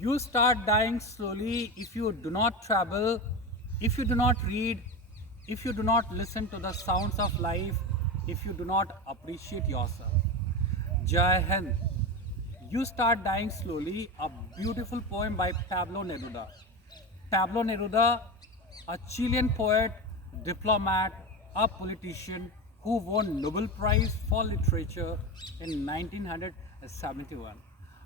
You start dying slowly if you do not travel, if you do not read, if you do not listen to the sounds of life, if you do not appreciate yourself. Jai Hind. You start dying slowly, a beautiful poem by Pablo Neruda. Pablo Neruda, a Chilean poet, diplomat, a politician who won Nobel Prize for Literature in 1971.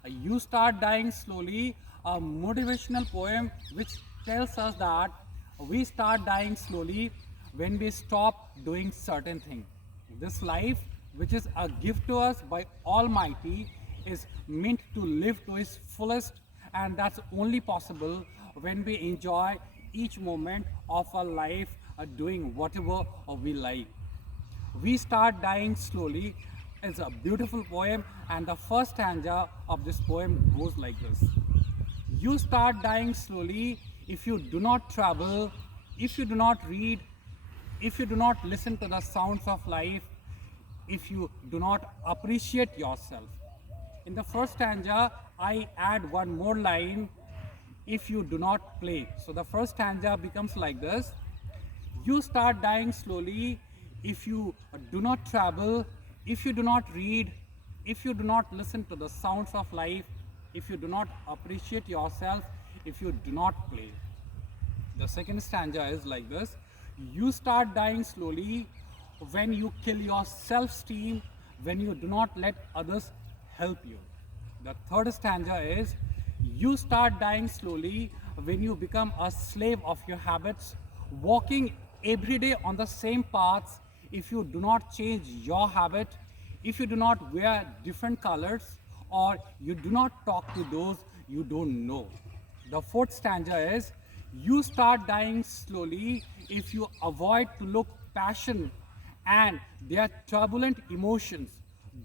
You Start Dying Slowly, a motivational poem which tells us that we start dying slowly when we stop doing certain things. This life, which is a gift to us by Almighty, is meant to live to its fullest, and that's only possible when we enjoy each moment of our life doing whatever we like. We Start Dying Slowly is a beautiful poem, and the first stanza of this poem goes like this. You start dying slowly if you do not travel, if you do not read, if you do not listen to the sounds of life, if you do not appreciate yourself. In the first stanza, I add one more line, if you do not play. So the first stanza becomes like this. You start dying slowly if you do not travel, if you do not read, if you do not listen to the sounds of life, if you do not appreciate yourself, if you do not play. The second stanza is like this. You start dying slowly when you kill your self-esteem, when you do not let others help you. The third stanza is, you start dying slowly when you become a slave of your habits, walking every day on the same paths. If you do not change your habit, if you do not wear different colors, or you do not talk to those you don't know. The fourth stanza is, you start dying slowly if you avoid to look passion and their turbulent emotions,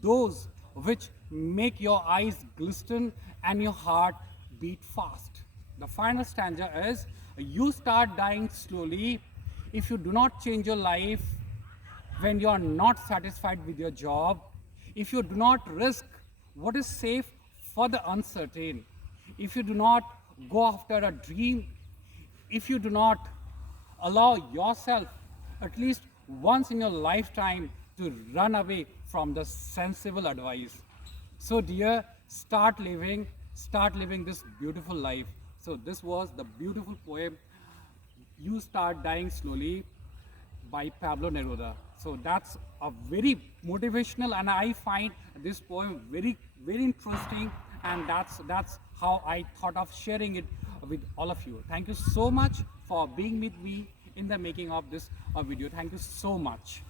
those which make your eyes glisten and your heart beat fast. The final stanza is, you start dying slowly if you do not change your life when you are not satisfied with your job, if you do not risk what is safe for the uncertain, if you do not go after a dream, if you do not allow yourself at least once in your lifetime to run away from the sensible advice. So dear, start living this beautiful life. So this was the beautiful poem, You Start Dying Slowly, by Pablo Neruda. So that's a very motivational, and I find this poem very interesting, and that's how I thought of sharing it with all of you. Thank you so much for being with me in the making of this video. Thank you so much.